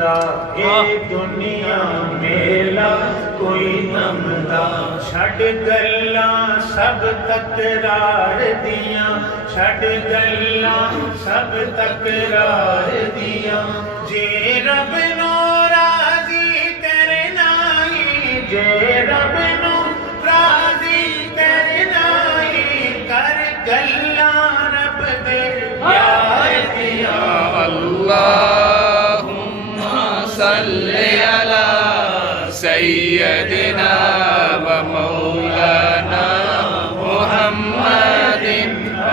دا اے دنیا میلا کوئی دم دا چھڑ گلاں سب تکرار دیاں چھڑ گلاں سب تکرار دیاں جے رب نو راضی کرنا ہی جے رب نو راضی کرنا ہی کر گلاں رب دے یار دیاں اللہم صلی علی سیدنا و مولانا محمد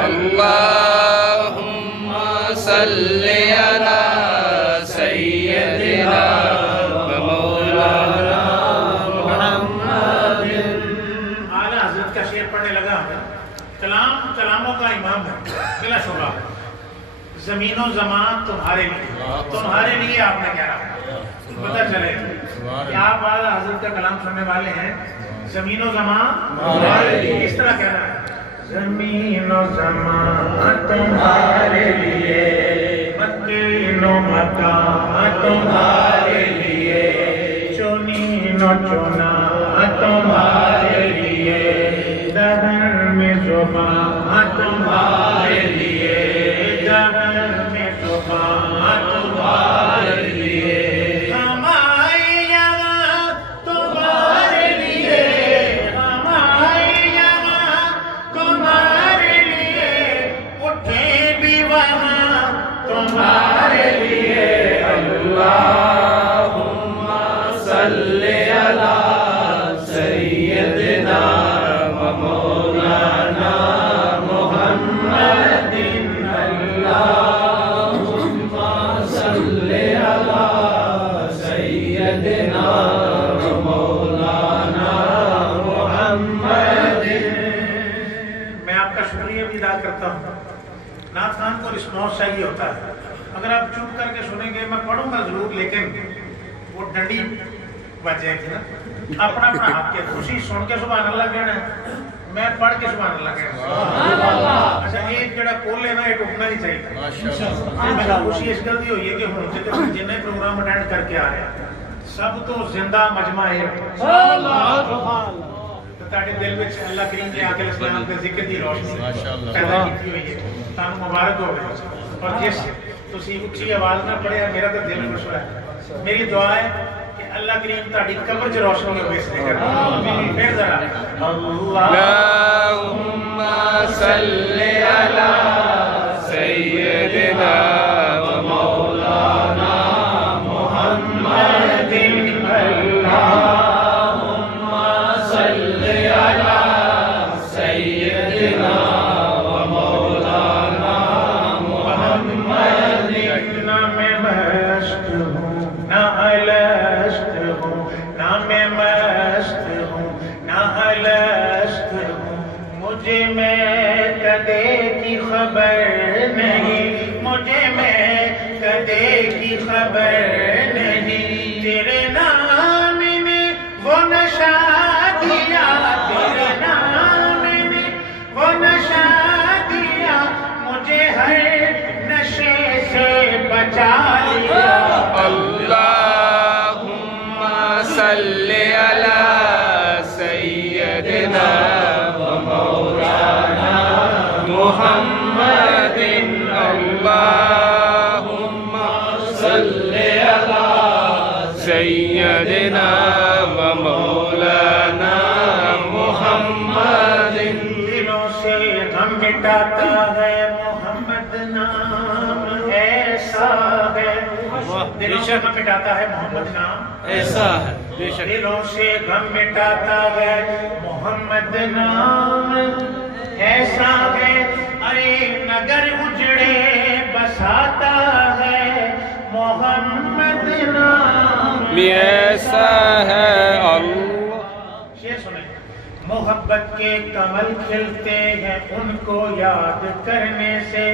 اللہم صلی علی سیدنا و مولانا محمد. اعلیٰ حضرت کا شعر پڑھنے لگا. کلام کلاموں کا امام ہے بلا شبہ. زمین و زمان تمہارے لیے آپ نے کہہ رہا پتہ چلے کہ آپ اعلیٰ حضرت کا کلام سننے والے ہیں. زمین و زمان تمہارے لیے اس طرح کہہ رہا ہے زمین و زمان تمہارے لیے مکین و مکان تمہارے لیے چنین و چنا تمہارے لیے دہن میں زبان تمہارے لیے دہن میں زبان تمہارے لیے ہمارے یہاں تمہارے لیے ہمارے یہاں تمہارے لیے اٹھے بھی وہاں تمہارے لیے اللہم صلی علی سیدنا و مولانا محمد اللہم صلی علی سیدنا و مولانا محمد. میں آپ کا شکریہ بھی ادا کرتا ہوں. نعت خان کو رسپانس چاہیے ہوتا ہے. اگر آپ چپ کر کے سنیں گے میں پڑھوں گا ضرور لیکن وہ ڈنڈی بچ جائے گی نا. اپنا اپنا آپ کے خوشی سن کے سبحان اللہ کہنا ہے میں پڑھ کے سبحان اللہ کہنا. اچھا ایک جڑا کول ہے نا یہ ٹوٹنا نہیں چاہیے. میرا خوشی اس گل دی ہوئی ہے کہ ہوں جن پروگرام اٹینڈ کر کے آ رہے ہیں سب تو زندہ مجمع ہے. تاکہ دل میں اللہ کریم کے آخر اسلام کے ذکر دی روشنی پیدا کی ہوئی ہے. تانوں مبارک ہو گئے. اور جس تسی اچھی آواز نہ پڑھے میرا تو دل خوش ہوا ہے. میری دعا ہے کہ اللہ کریم تہاڈی قبر چ روشنی ہوے اس لیے پھر ذرا اللہم صلی علی سیدنا و مولانا محمد اللہم صلی علی سیدنا و مولانا محمد. نہ میں مست ہوں نہ الست ہوں نہ میں مست ہوں نہ الست ہوں مجھے میں کدے کی خبر نہیں مجھے میں کدے کی خبر نہیں. تیرے نام نے وہ نشہ دیا تیرے نام نے وہ نشہ دیا مجھے ہر نشے سے بچا لیا. اللہم صلی علی سیدنا و مولانا محمد اللہم صلی علی سیدنا و مولانا محمد. دلوں سے غم مٹاتا ہے محمد نام ایسا ہے. دلوں سے غم مٹاتا ہے محمد نام ایسا ہے بے شک. دلوں سے غم مٹاتا ہے محمد نام ایسا ہے. ارے نگر اجڑے بساتا ہے محمد نام ایسا ہے. شعر سنیں. محبت کے کمل کھلتے ہیں ان کو یاد کرنے سے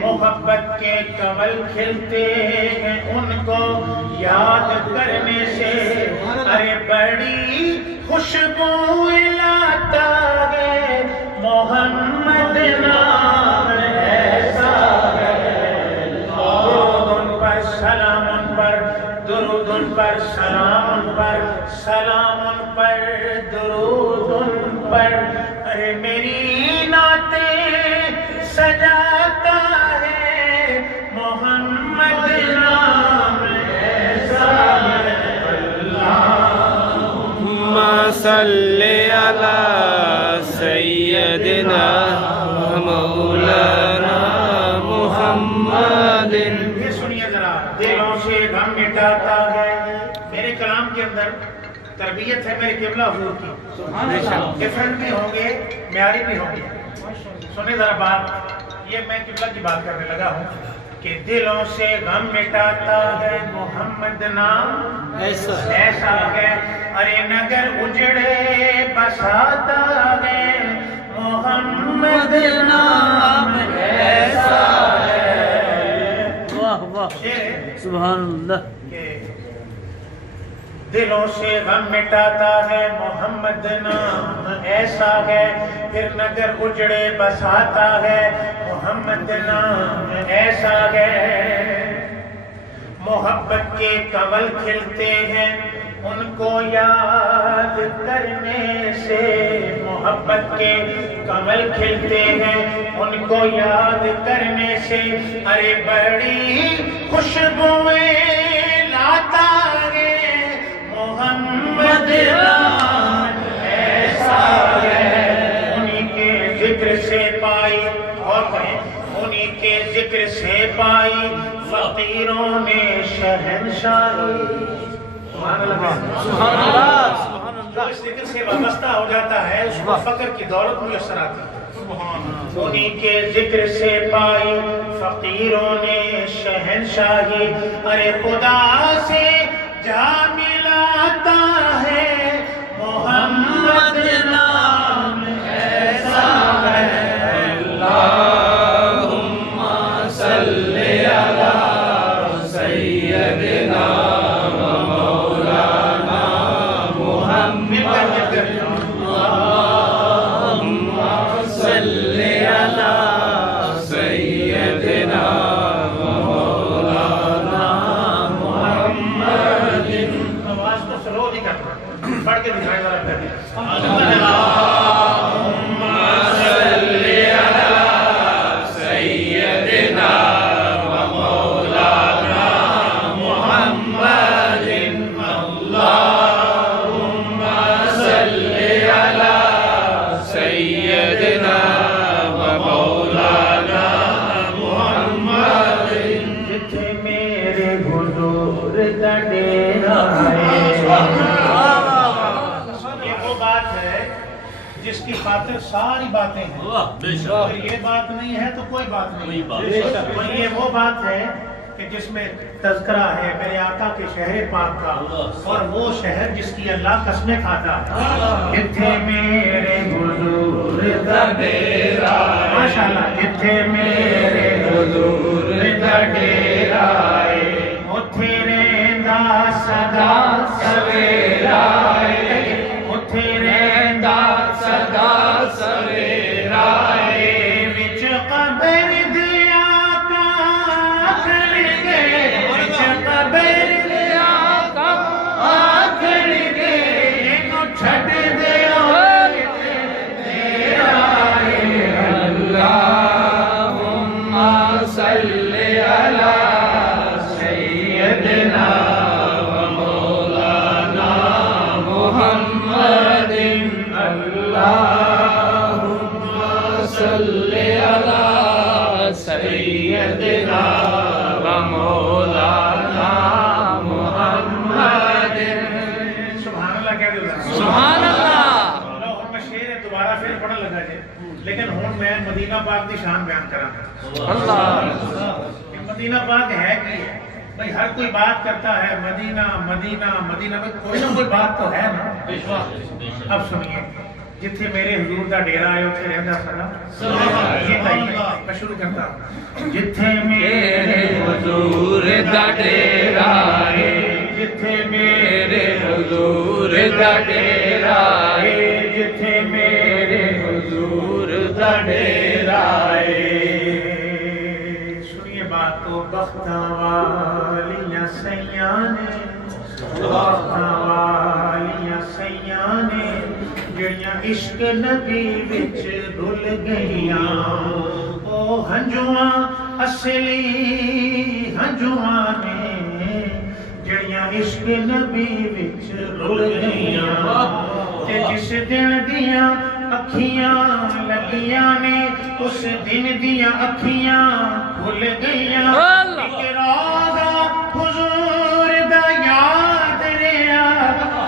محبت کے کمل کھلتے ہیں ان کو یاد کرنے سے. ارے بڑی خوشبو لاتا ہے محمد نام ایسا ہے. درود ان پر سلام ان پر پر درود ان پر، ارے میری نعتیں سجاتا ہے محمد نام ایسا ہے۔ اللہم صلی علی سیدنا مولانا محمد۔ یہ سنیے ذرا، دلوں سے غم مٹاتا ہے۔ میرے کلام کے اندر تربیت ہے میرے قبلہ حضور کی، ڈیفرنٹ بھی ہوں گے، معیاری بھی ہوں گے۔ سنیں ذرا بات، یہ میں قبلہ کی بات کرنے لگا ہوں کہ دلوں سے غم مٹاتا ہے محمد نام ایسا ہے، ارے نگر اجڑے بساتا ہے محمد نام ایسا ہے۔ واہ واہ سبحان اللہ۔ دلوں سے غم مٹاتا ہے محمد نام ایسا ہے، پھر نگر اجڑے بساتا ہے محمد نام ایسا ہے۔ محبت کے کنول کھلتے ہیں ان کو یاد کرنے سے، محبت کے کنول کھلتے ہیں ان کو یاد کرنے سے، ارے بڑی خوشبوئیں لاتا ہے محمد نام ایسا ہے۔ انہی کے ذکر سے پائی، اور کہیں انہی کے ذکر سے پائی فقیروں نے شہنشاہی۔ سبحان اللہ۔ جو اس ذکر سے وابستہ ہو جاتا ہے اس کو فقر کی دولت میسر آتی ہے۔ انہی کے ذکر سے پائی فقیروں نے شہنشاہی، ارے خدا سے جا ملاتا ہے محمد نام ایسا ہے۔ اللہم صلی علی سیدنا مولانا محمد۔ اللہم صلی علی سیدنا مولانا محمد۔ آواز کو سلو نہیں کرنا، پڑھ کے دکھائے ذرا پھر۔ جس کی خاطر ساری باتیں ہیں، اگر یہ بات نہیں ہے تو کوئی بات نہیں، اور یہ وہ بات ہے کہ جس میں تذکرہ ہے میرے آقا کے شہر پاک کا، اور وہ شہر جس کی اللہ قسمیں کھاتا ہے۔ جتھے میرے حضور دا ڈیرا، ماشاءاللہ، جتھے میرے حضور دا ڈیرا ہے، اتھے رہندا سدا سویرا ہے، اتھے رہندا سدا سویرا ہے، وچ قبر دیا کا کھڑ گئے، وچ قبر دیا کا کھڑ گئے، نو چھڈ دیا تیرا ہے۔ اللہم صلی علی سیدنا مولانا محمد۔ اللہم صلی علی سیدنا مولانا محمد۔ سبحان اللہ کہہ دو ذرا۔ سبحان اللہ۔ اور میں شعر دوبارہ پھر پڑھن لگا جی، لیکن ہوں میں مدینہ پاک دی شان بیان کراں۔ اللہ مدینہ پاک ہے کی ہے بھئی، ہر کوئی بات کرتا ہے مدینہ مدینہ مدینہ، کوئی نہ کوئی بات تو ہے نا۔ اب سنیے، جتھے میرے حضور دا ڈیرا ہے اتھے رہندا سدا، یہ کہیے میں شروع کرتا ہوں۔ جتھے میرے حضور دا ڈیرا ہے، جتھے میرے حضور دا ڈیرا ہے، جتھے میرے حضور دا ڈیرا ہے۔ سنیے بات تو، بختاں والیاں سیاں نے، بختاں والیاں سیاں نے، جڑیاں عشق نبی وچ رل گئیاں او ہنجواں اصلی ہنجواں نے جڑیاں عشق نبی وچ رل گئیاں تے جس دن دیاں اکھیاں لگیاں نے اس دن دیاں اکھیاں کھل گئیاں ایک روزہ حضور دا یاد رہیا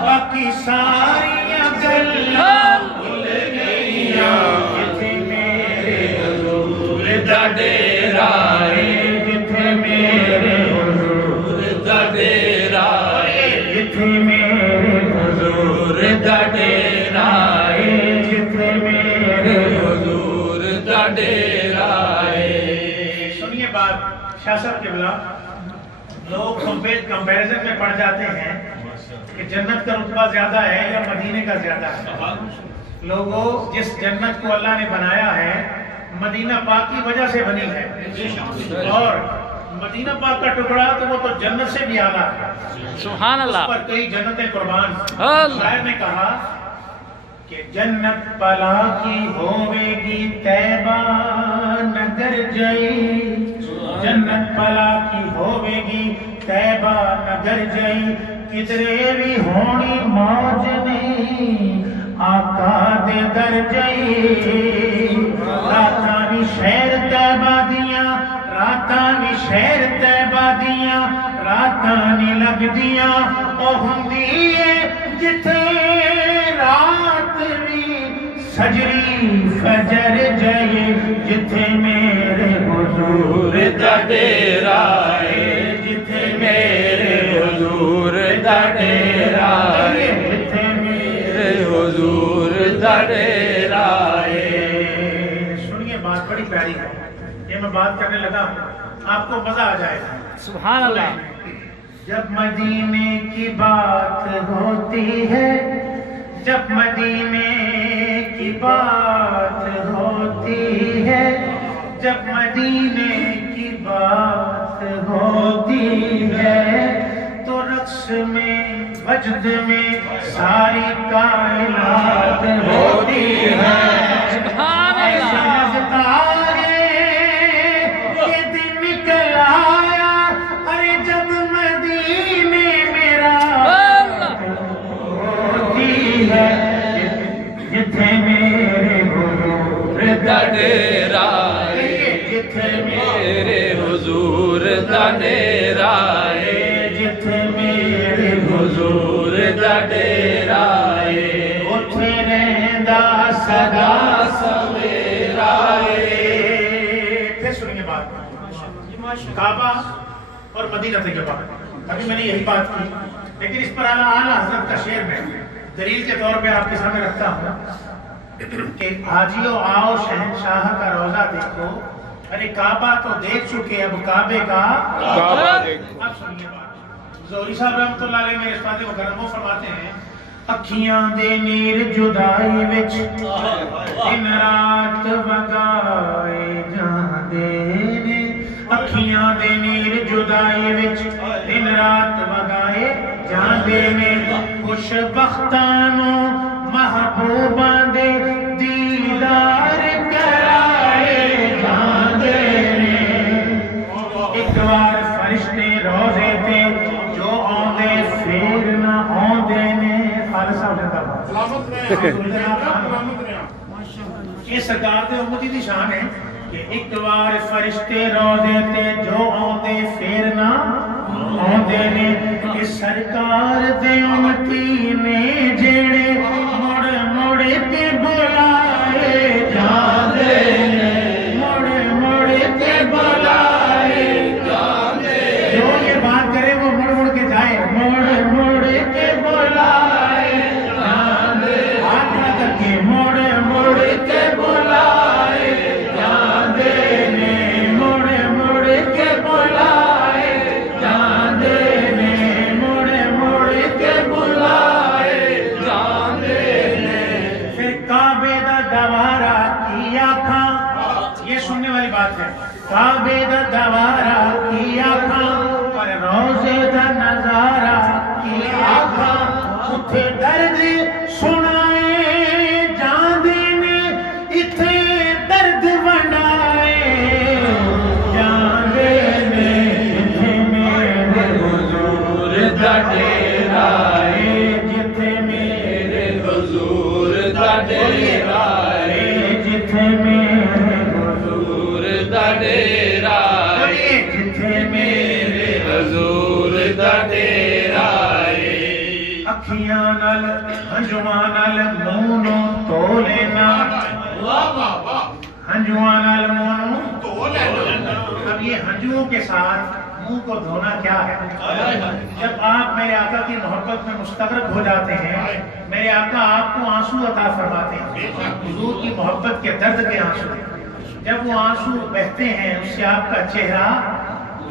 باقی ساریاں گلاں بھول گئیاں جتھے میرے حضور دا ڈیرا ہے جتھے میرے حضور دا ڈیرا ہے جتھے میرے حضور دا ڈیرا ہے جتھے میرے حضور دا ڈیرا ہے۔ سنیے بات شاہ صاحب قبلہ، لوگ کمپیریزن میں پڑ جاتے ہیں کہ جنت کا رتبہ زیادہ ہے یا مدینے کا زیادہ ہے۔ لوگوں جس جنت کو اللہ نے بنایا ہے مدینہ پاک کی وجہ سے بنی ہے، اور مدینہ پاک کا ٹکڑا تو وہ تو جنت سے بھی اعلیٰ ہے، سبحان اللہ۔ اس پر کئی جنتیں قربان۔ اللہ شاعر نے کہا کہ جنت پلا کی ہوے گی طیبہ نگر جئی، جنت پلا کی ہوے گی طیبہ نگر جئی، کدرے بھی ہونی موج نہیں آقا دے در جئی، راتاں بھی شہر طیبہ دیاں راتاں بھی شہر طیبہ دیاں راتاں نہیں لگ دیاں او ہندی ہے جتھے رات بھی سجری فجر جائے، جتھے میرے حضور دا ڈیرا ہے جتھے میرے حضور دا ڈیرا ہے جتھے میرے حضور دا ڈیرا ہے۔ سنیے بات بڑی پیاری ہے، یہ میں بات کرنے لگا آپ کو مزہ آ جائے گا۔ سبحان اللہ۔ جب مدینے کی بات ہوتی ہے، جب مدینے کی بات ہوتی ہے، جب مدینے کی بات ہوتی ہے تو رقص میں وجد میں ساری کائنات ہوتی ہے۔ سبحان ایسا اللہ۔ لگتا ہے کہ دن نکل آیا، ارے جب مدینے میرا ہوتی ہے، جتھے میرے حضور دا ڈیرا ہے جتھے میرے حضور دا ڈیرا ہے جتھے میرے حضور دا ڈیرا ہے اتھے رہندا سدا سویرا ہے۔ پھر سنیے بات، کعبہ اور مدینہ طیبہ، ابھی میں نے یہی بات کی، لیکن اس پر اعلیٰ حضرت کا شعر میں دلیل کے طور پہ آپ کے سامنے رکھتا ہوں کہ حاجیو آؤ شہنشاہ کا روزہ دیکھو، ارے کعبہ تو دیکھ چکے اب کعبے کا کعبہ دیکھو۔ اب سنیے بات، زہری صاحب رحمۃ اللہ علیہ میں اس بات مکرمہ فرماتے ہیں اکھیاں دے نیر جدائی وچ دن رات وگائے جاندے نے، اکھیاں دے نیر جدائی وچ دن رات وگائے جاندے نے، خوش بختاں نوں محبوباں دے دیدار کرائے جاندے نے۔ ایک بار فرشتے روزے تے جو آندے پھر نہ آندے نے۔ خالد صاحب یہ سرکار دے امتی دی شان ہے کہ ایک بار فرشتے روزے تے جو آندے پھر نہ آندے نے۔ کہ سرکار دے امتی نے جیڑے مڑ مڑ کے بلائے جاندے نے، مڑ مڑ کے بلائے جاندے، جو یہ بات کرے وہ مڑ مڑ کے جائے، مڑ مڑ کے بلائے جاندے، ہاتھ نہ کر کے مڑ مڑ کے بلائے جاندے نے، مڑ مڑ کے بلائے جاندے نے، مڑ مڑ کے بلائے جاندے نے۔ پھر کعبے دا دوارا کی آنکھاں، یہ سننے والی بات ہے، کعبے دا دوارا کی آنکھاں پر روزے دا نظارہ کی آنکھاں، اتھے درد سنائے دا ڈیرا ہے جتھے میرے حضور دا ڈیرا ہے جتھے میرے حضور دا ڈیرا ہے اکھیاں نال ہنجواں نال منہ نو تو لینا ہنجواں نال منہ نو تو لینا اب یہ ہنجوؤں کے ساتھ منہ کو دھونا کیا ہے جب آپ میرے آقا کی محبت میں مستغرق ہو جاتے ہیں میرے آقا آپ کو آنسو عطا فرماتے ہیں حضور کی محبت کے درد کے آنسو جب وہ آنسو بہتے ہیں اس سے آپ کا چہرہ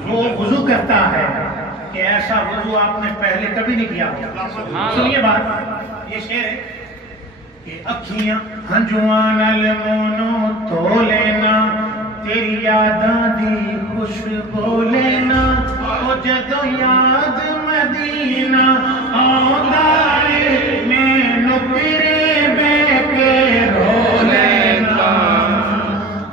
وہ وضو کرتا ہے کہ ایسا وضو آپ نے پہلے کبھی نہیں کیا سنیے بات یہ شعر ہے کہ اکھیاں ہنجواں نال مونو تو لینا تیری یاداں دی خوشبو لینا او جدوں یاد مدینہ آوندا اے مینوں تیرے بے کے رو لینا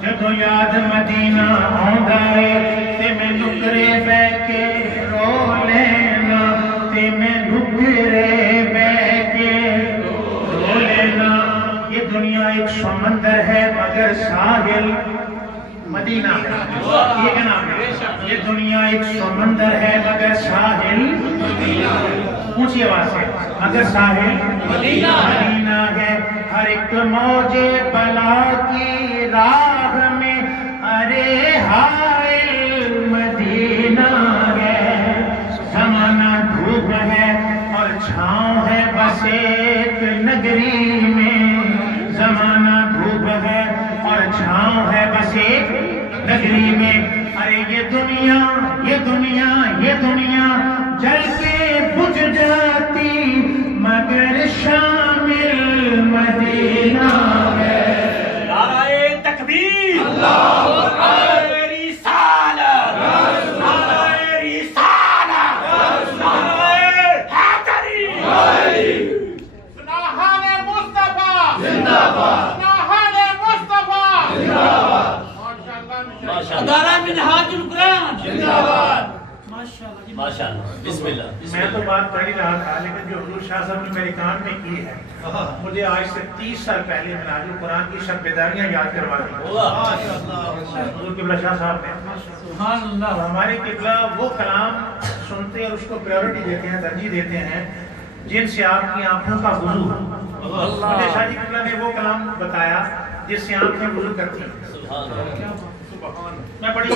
جدوں یاد مدینہ آوندا اے تے مینوں کرے بے کے رو لینا تے مینوں کرے بے کے رو لینا یہ دنیا ایک سمندر ہے مگر ساحل مدینہ ہے یہ کیا نام ہے یہ دنیا ایک سمندر ہے مگر ساحل اونچی آواز سے مگر ساحل مدینہ ہے ہر ایک موج بلا کی راہ میں ارے حائل مدینہ ہے زمانہ دھوپ ہے اور چھاؤں ہے بس ایک نگری میں زمانہ دھوپ ہے اور چھاؤں ہے بس ایک نگری میں ارے یہ دنیا جل کے بجھ جاتی مگر شامل مدینہ ہے نعرہ تکبیر اللہ نعرہ رسالت نعرہ رسالت نعرہ حیدری سناہان مصطفیٰ زندہ باد سناہان مصطفیٰ زندہ باد ادارہ منہاج القرآن زندہ باد ماشاءاللہ بسم اللہ میں تو بات کر ہی رہا تھا لیکن جو حضور شاہ صاحب نے میرے کان میں کی ہے مجھے آج سے 30 سال پہلے منہاج القرآن کی شب بیداریاں یاد کروا دی حضور قبلہ شاہ صاحب نے سبحان اللہ ہمارے قبلہ وہ کلام سنتے اور اس کو پریورٹی دیتے ہیں ترجیح دیتے ہیں جن سے آپ کی آنکھوں کا وضو مجھے شاہ جی قبلہ نے وہ کلام بتایا جس سے آنکھیں وضو کرتی ہیں میں بڑی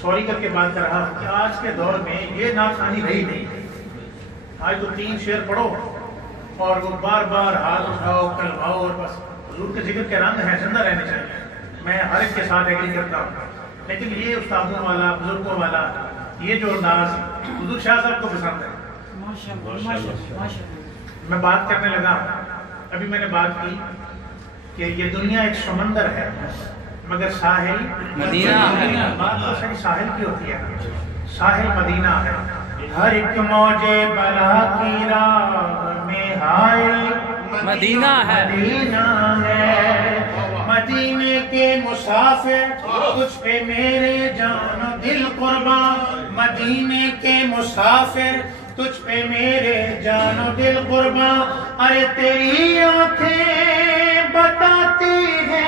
سوری کر کے بات کر رہا ہوں کہ آج کے دور میں یہ ناخوانی رہی نہیں آج تو 3 شعر پڑھو اور وہ بار بار ہاتھ اٹھاؤ کلماؤ اور بس حضور کے ذکر کے رنگ ہیں زندہ رہنے چاہیے میں ہر ایک کے ساتھ ایگری کرتا ہوں لیکن یہ استادوں والا بزرگوں والا یہ جو انداز حضور شاہ صاحب کو پسند ہے میں بات کرنے لگا ابھی میں نے بات کی کہ یہ دنیا ایک سمندر ہے مگر ساحل مدینہ ہے بات تو صحیح ساحل کی ہوتی ہے ساحل مدینہ ہے ہر ایک موج بلا کی راہ میں حائل مدینہ ہے مدینہ ہے مدینے کے مسافر تجھ پہ میرے جان و دل قربان مدینے کے مسافر تجھ پہ میرے جان و دل قربان ارے تیری آنکھیں بتاتی ہیں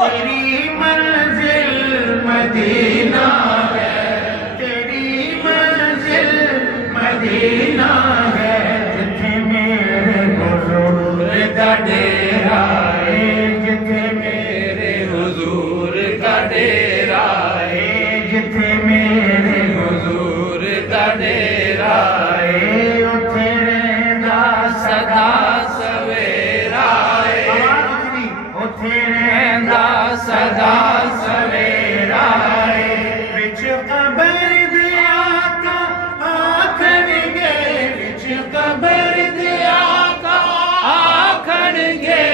تیری منزل مدینہ ہے تیری منزل مدینہ ہے جتھے میرے حضور دا ڈیرا ہے جتھے میرے حضور دا ڈیرا ہے جتھے میرے حضور دا ڈیرا ہے اتھے رہندا سدا سویرا ہے اتھے رہندا سدا سویرا ہے وچ قبر دے آقا آکھن گے وچ قبر دے آقا آکھن گے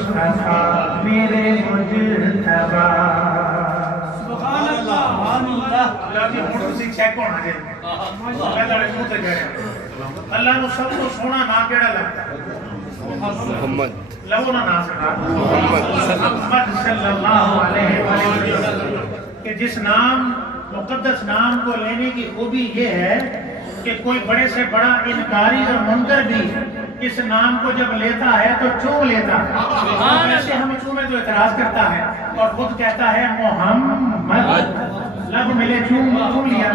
مصطفیٰ میرے مجتبیٰ سبحان اللہ اللہ کی موٹر سی چیک ہونا جائے پہلا رسول تے کہہ رہے ہیں اللہ کو سب کو سونا نام کیڑا لگتا ہے محمد لو نہ نام سکتا محمد صلی اللہ علیہ وسلم کہ جس نام مقدس نام کو لینے کی خوبی یہ ہے کہ کوئی بڑے سے بڑا انکاری اور منکر بھی اس نام کو جب لیتا ہے تو چوم لیتا ہے ایسے ہمیں چومے تو اعتراض کرتا ہے اور خود کہتا ہے محمد لب ملے چوم لیا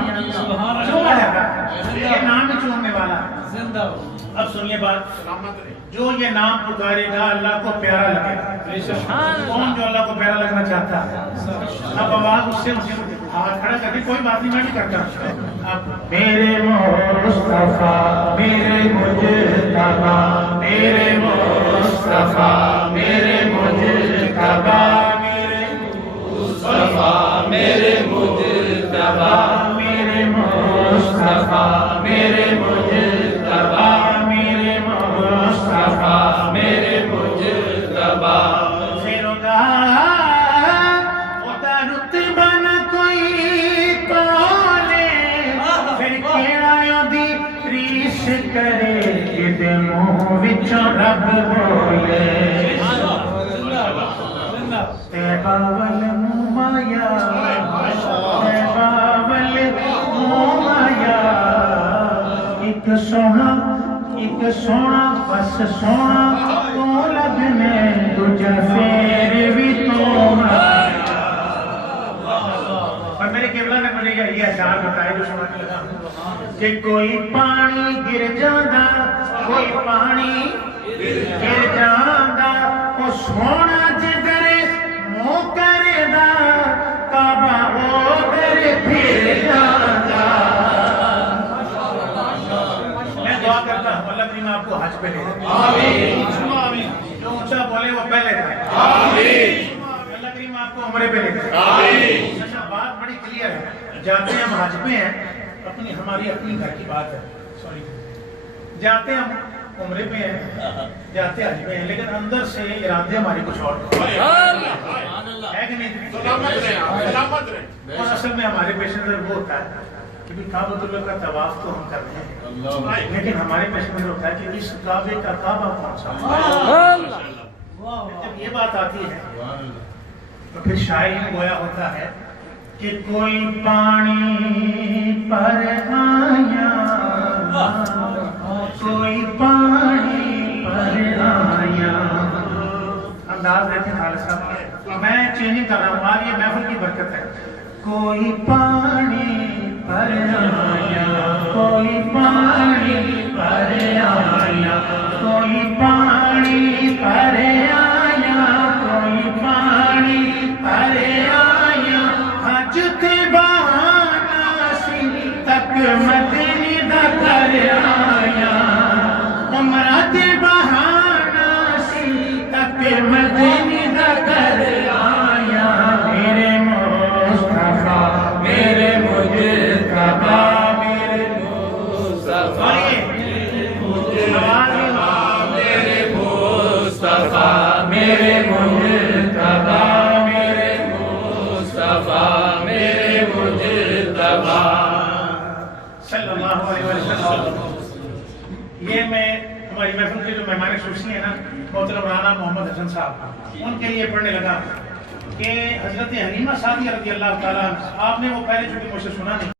چوما جاتا ہے یہ نام ہی چومنے والا ہے اب سنیے بات جو یہ نام پکارے گا اللہ کو پیارا لگے گا کون جو اللہ کو پیارا لگنا چاہتا ہے اب آواز اس سے ہاتھ کھڑا کر کے کوئی بات نہیں میں نہیں کرتا اب میرے مصطفیٰ میرے مجتبیٰ میرے مصطفیٰ میرے مجتبیٰ میرے مصطفیٰ میرے مجتبیٰ میرے مصطفیٰ میرے مجتبیٰ میرے مصطفیٰ میرے مجتبیٰ کرے ادموں وچوں رب بولے تیبا والمایا تیبا والمایا ایک سونا بس سونا تو لگنے تجھے پھر بھی تو اور میرے قبلہ نے مجھے یہ اشعار بتائے جو سنا کے لگا کہ کوئی پانی گر جاندہ کوئی پانی گر جاندہ وہ سونا جدر مو کرے دا کعبہ وہ در پھر جاندہ میں دعا کرتا ہوں اللہ کریم آپ کو حج پہ لے آمین جو اونچا بولے وہ پہلے جائے آمین اللہ کریم آپ کو عمرے پہ لے آمین بات بڑی کلیئر ہے جاتے ہیں ہم حج پہ ہیں ہماری اپنی گھر کی بات ہے سوری جاتے ہم عمرے پہ ہیں جاتے حج پہ ہیں لیکن اندر سے ارادے ہماری کچھ اور ہے کہ نہیں اور اصل میں ہمارے پیش نظر وہ ہوتا ہے کہ کعبۃ اللہ کا طواف تو ہم کرتے ہیں لیکن ہمارے پیش نظر ہوتا ہے کہ اس کعبے کا کعبہ کون سا جب یہ بات آتی ہے تو پھر شاعری گویا ہوتا ہے کہ کوئی پانی پر آیا کوئی پانی پر آیا انداز دیکھیں خالد صاحب میں چینجنگ کر رہا ہوں آج یہ محفل کی برکت ہے کوئی پانی پر آیا کوئی پانی پر آیا کوئی پانی پر آیا کوئی پانی پر آیا مدنی دا کر آیا عمرہ تے بہانا سی تک مدنی دا کر آیا میرے مصطفیٰ میرے مجتبیٰ میرے مصطفیٰ میرے مصطفیٰ میرے مجتبیٰ میرے مصطفیٰ میرے مجتبیٰ صلی اللہ علیہ وسلم یہ میں ہماری محفل کے جو مہمان خصوصی ہیں نا محترم رانا محمد حسن صاحب ان کے لیے پڑھنے لگا کہ حضرت حلیمہ سعدیہ رضی اللہ تعالیٰ آپ نے وہ پہلے چونکہ مجھ سے سنا نہیں